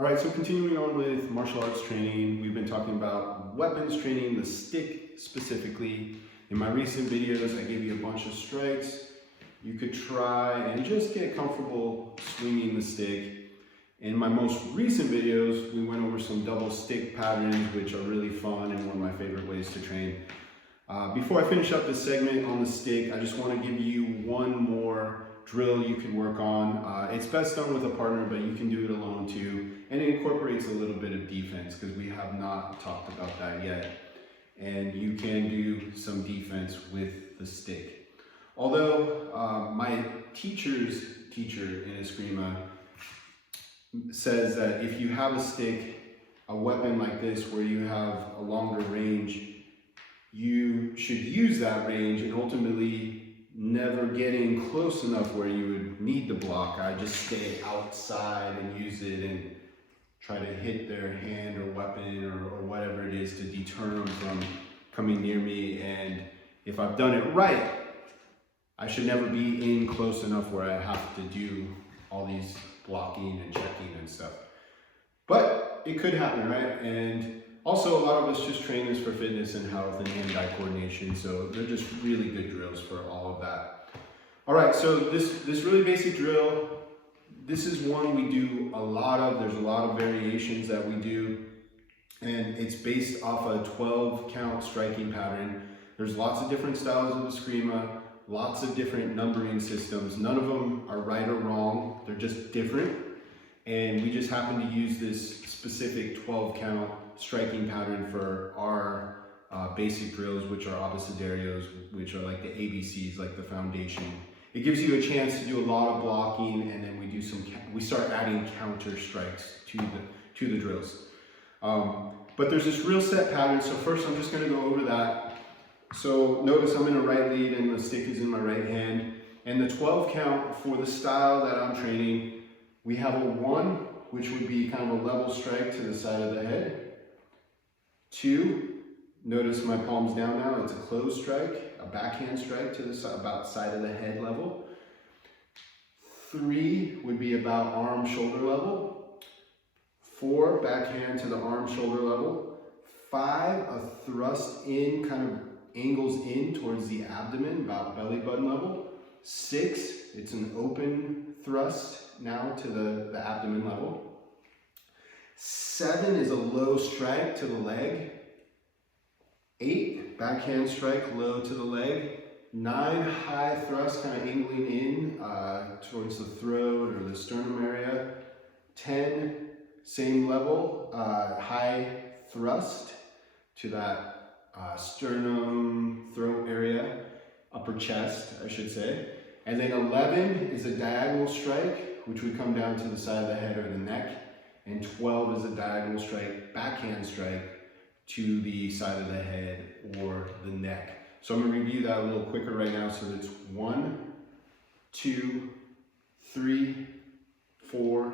All right, so continuing on with martial arts training, we've been talking about weapons training, the stick specifically. In my recent videos, I gave you a bunch of strikes. You could try and just get comfortable swinging the stick. In my most recent videos, we went over some double stick patterns, which are really fun and one of my favorite ways to train. Before I finish up this segment on the stick, I just want to give you one more drill you can work on. It's best done with a partner, but you can do it alone too. And it incorporates a little bit of defense because we have not talked about that yet. And you can do some defense with the stick. Although my teacher's teacher in Eskrima says that if you have a stick, a weapon like this where you have a longer range, you should use that range and ultimately never getting close enough where you would need the block. I just stay outside and use it and try to hit their hand or weapon or whatever it is to deter them from coming near me. And if I've done it right, I should never be in close enough where I have to do all these blocking and checking and stuff. But it could happen, right? And also, a lot of us just train this for fitness and health and hand-eye coordination, so they're just really good drills for all of that. All right, so this really basic drill, this is one we do a lot of. There's a lot of variations that we do, and it's based off a 12-count striking pattern. There's lots of different styles of Eskrima, lots of different numbering systems. None of them are right or wrong, they're just different. And we just happen to use this specific 12-count striking pattern for our basic drills, which are abecedarios, which are like the ABCs, like the foundation. It gives you a chance to do a lot of blocking, and then we start adding counter strikes to the drills. But there's this real set pattern, so first I'm just gonna go over that. So notice I'm in a right lead and the stick is in my right hand. And the 12 count for the style that I'm training, we have a 1, which would be kind of a level strike to the side of the head. 2, notice my palm's down now, it's a closed strike, a backhand strike to the side, about side of the head level. 3 would be about arm shoulder level. 4, backhand to the arm shoulder level. 5, a thrust in, kind of angles in towards the abdomen, about belly button level. 6, it's an open thrust now to the abdomen level. 7 is a low strike to the leg. 8, backhand strike low to the leg. 9, high thrust, kind of angling in towards the throat or the sternum area. 10, same level, high thrust to that sternum, throat area, upper chest, I should say. And then 11 is a diagonal strike, which would come down to the side of the head or the neck. And 12 is a diagonal strike, backhand strike to the side of the head or the neck. So I'm gonna review that a little quicker right now. So it's 1, 2, 3, 4,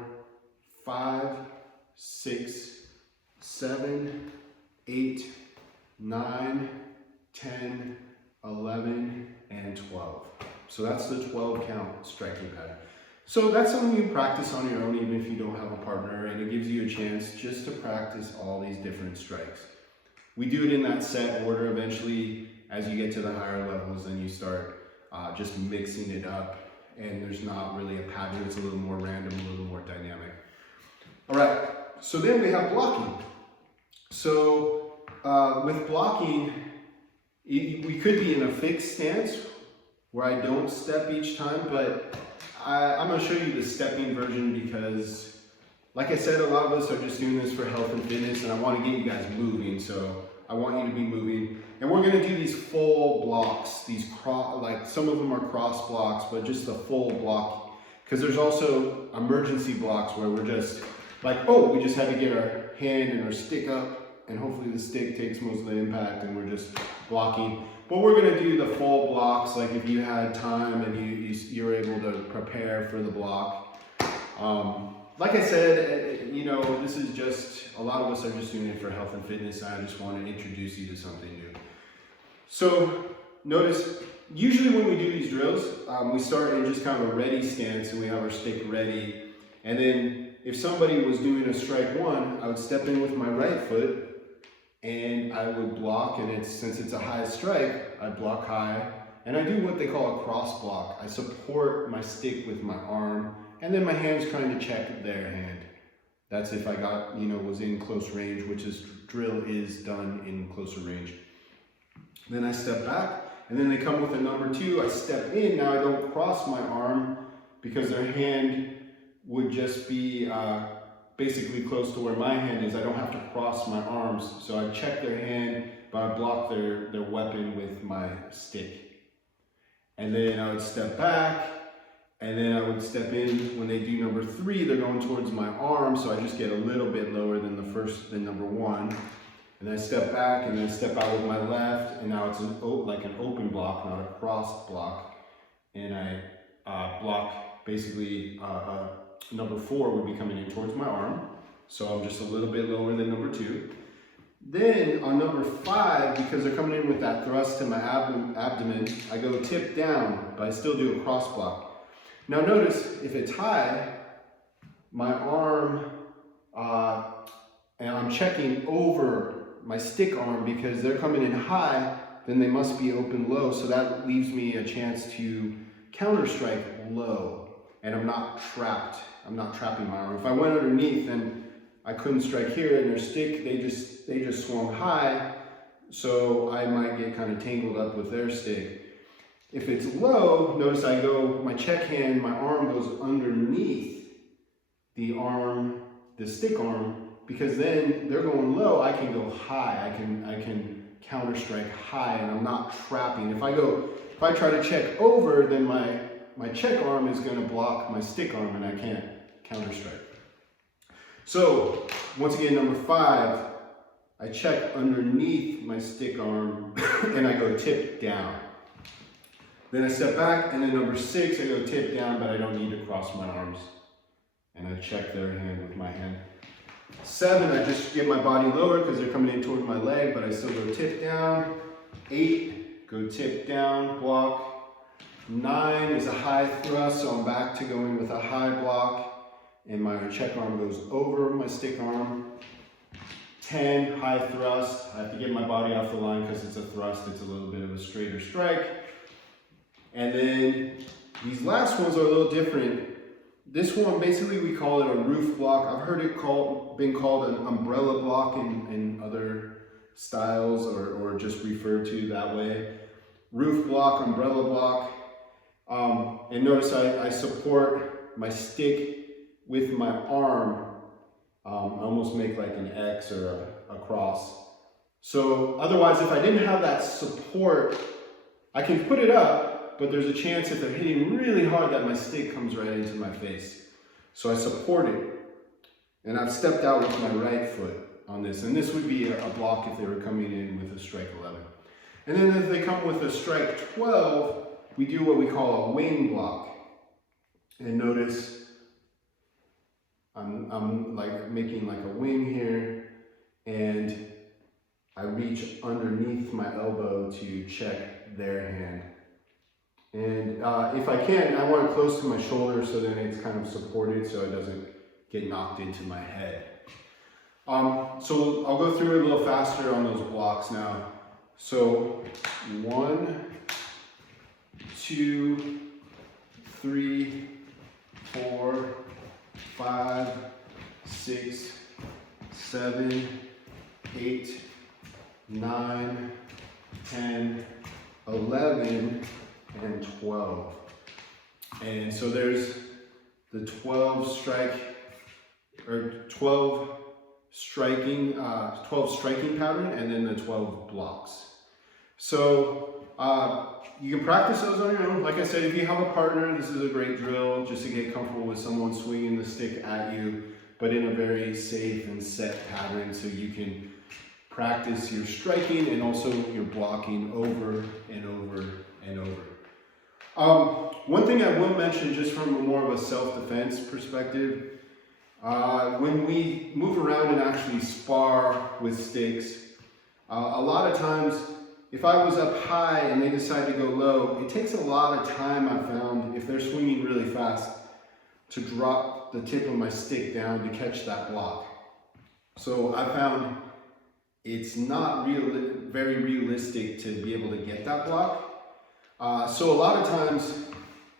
5, 6, 7, 8, 9, 10, 11, and 12. So that's the 12 count striking pattern. So that's something you can practice on your own even if you don't have a partner, and it gives you a chance just to practice all these different strikes. We do it in that set order. Eventually, as you get to the higher levels, then you start just mixing it up, and there's not really a pattern. It's a little more random, a little more dynamic. All right, so then we have blocking. So with blocking, we could be in a fixed stance where I don't step each time, but I'm gonna show you the stepping version because, like I said, a lot of us are just doing this for health and fitness, and I wanna get you guys moving, so I want you to be moving. And we're gonna do these full blocks, like some of them are cross blocks, but just the full block, because there's also emergency blocks where we're just like, oh, we just had to get our hand and our stick up, and hopefully the stick takes most of the impact and we're just blocking. But we're gonna do the full blocks, like if you had time and you were able to prepare for the block. Like I said, you know, this is just, a lot of us are just doing it for health and fitness, and I just want to introduce you to something new. So notice, usually when we do these drills, we start in just kind of a ready stance and we have our stick ready. And then if somebody was doing a strike one, I would step in with my right foot and I would block, and since it's a high strike, I block high, and I do what they call a cross block. I support my stick with my arm, and then my hand's trying to check their hand. That's if I got, was in close range, which is drill is done in closer range. Then I step back, and then they come with a number two. I step in. Now I don't cross my arm because their hand would just be basically close to where my hand is. I don't have to cross my arms. So I check their hand, but I block their weapon with my stick. And then I would step back, and then I would step in. When they do number three, they're going towards my arm, so I just get a little bit lower than number one. And then I step back, and then step out with my left, and now it's like an open block, not a crossed block. And I block, basically, number four would be coming in towards my arm. So I'm just a little bit lower than number two. Then on number five, because they're coming in with that thrust to my abdomen, I go tip down, but I still do a cross block. Now notice, if it's high, my arm, and I'm checking over my stick arm because they're coming in high, then they must be open low, so that leaves me a chance to counter strike low, and I'm not trapped. I'm not trapping my arm. If I went underneath, then I couldn't strike here, and their stick, they just swung high, so I might get kind of tangled up with their stick. If it's low, notice my check hand, my arm goes underneath the stick arm, because then they're going low, I can go high. I can counter strike high, and I'm not trapping. If I try to check over, then my check arm is going to block my stick arm, and I can't counter strike. So once again, number five, I check underneath my stick arm and I go tip down. Then I step back, and then number six, I go tip down, but I don't need to cross my arms. And I check their hand with my hand. 7, I just get my body lower because they're coming in toward my leg, but I still go tip down. 8, go tip down, block. 9 is a high thrust, so I'm back to going with a high block, and my check arm goes over my stick arm. 10, high thrust. I have to get my body off the line because it's a thrust, it's a little bit of a straighter strike. And then these last ones are a little different. This one, basically we call it a roof block. I've heard it been called an umbrella block in other styles, or just referred to that way. Roof block, umbrella block. And notice I support my stick with my arm. I almost make like an X or a cross. So otherwise, if I didn't have that support, I can put it up, but there's a chance if they're hitting really hard that my stick comes right into my face. So I support it, and I've stepped out with my right foot on this, and this would be a block if they were coming in with a strike 11. And then if they come with a strike 12, we do what we call a wing block. And notice I'm like making like a wing here, and I reach underneath my elbow to check their hand. And if I can, I want it close to my shoulder so then it's kind of supported so it doesn't get knocked into my head. So I'll go through it a little faster on those blocks now. So 1, 2, 3, 4, 5, 6, 7, 8, 9, 10, 11, and 12. And so there's the 12 striking pattern, and then the 12 blocks. So you can practice those on your own. Like I said, if you have a partner, this is a great drill just to get comfortable with someone swinging the stick at you, but in a very safe and set pattern, so you can practice your striking and also your blocking over and over and over. One thing I will mention, just from more of a self-defense perspective, when we move around and actually spar with sticks, a lot of times, if I was up high and they decide to go low, it takes a lot of time, I found, if they're swinging really fast, to drop the tip of my stick down to catch that block. So I found it's not very realistic to be able to get that block. So a lot of times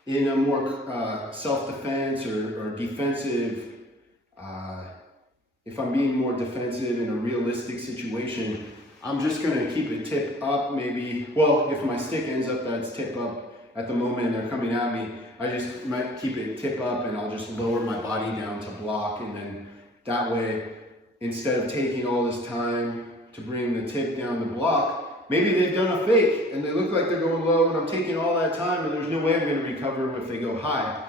in a more self-defense or defensive, if I'm being more defensive in a realistic situation, I'm just gonna keep it tip up maybe. Well, if my stick ends up that's tip up at the moment and they're coming at me, I just might keep it tip up and I'll just lower my body down to block, and then that way, instead of taking all this time to bring the tip down the block, maybe they've done a fake and they look like they're going low and I'm taking all that time and there's no way I'm gonna recover if they go high.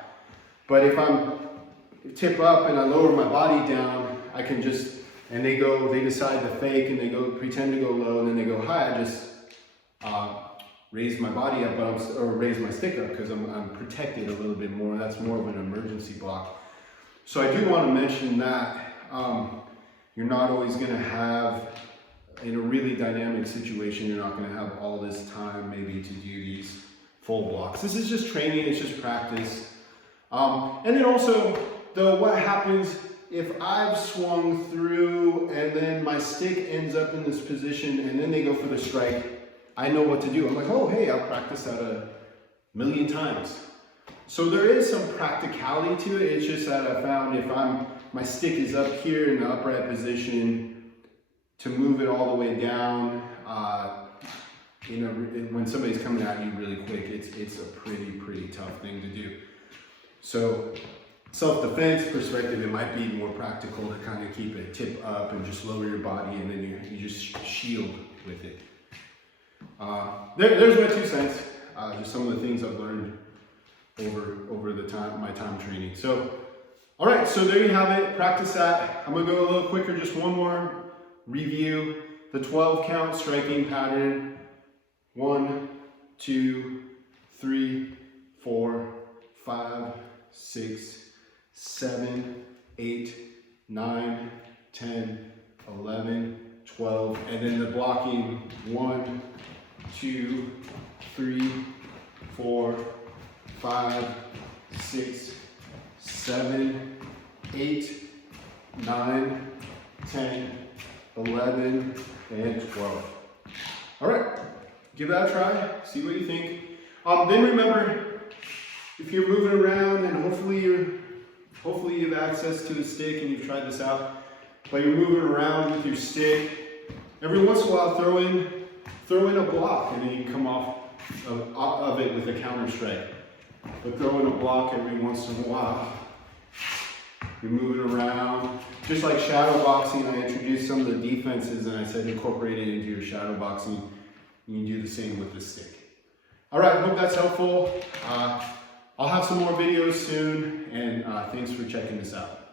But if I'm tip up and I lower my body down, I can just, and they decide to fake and they pretend to go low and then they go high, I just raise my body up, or raise my stick up because I'm protected a little bit more. That's more of an emergency block. So I do want to mention that you're not always going to have, in a really dynamic situation, you're not going to have all this time maybe to do these full blocks. This is just training, it's just practice. And then also, though, what happens if I've swung through and then my stick ends up in this position and then they go for the strike, I know what to do. I'm like, oh, hey, I'll practice that 1,000,000 times. So there is some practicality to it. It's just that I found if my stick is up here in the upright position, to move it all the way down, when somebody's coming at you really quick, it's a pretty tough thing to do. So self-defense perspective, it might be more practical to kind of keep it tip up and just lower your body, and then you just shield with it. There's my 2 cents. Just some of the things I've learned over my time training. So, all right, so there you have it. Practice that. I'm gonna go a little quicker. Just one more review. The 12 count striking pattern. 1, 2, 3, 4, 5, 6, 7, 8, 9, 10, 11, 12, and then the blocking 1, 2, 3, 4, 5, 6, 7, 8, 9, 10, 11, and 12. All right, give that a try, see what you think. Then remember, if you're moving around and hopefully you have access to a stick and you've tried this out, but you're moving around with your stick, every once in a while throw in a block and then you come off of it with a counter strike. But throw in a block every once in a while. You're moving around. Just like shadow boxing, I introduced some of the defenses and I said incorporate it into your shadow boxing. You can do the same with the stick. All right, hope that's helpful. I'll have some more videos soon, and thanks for checking this out.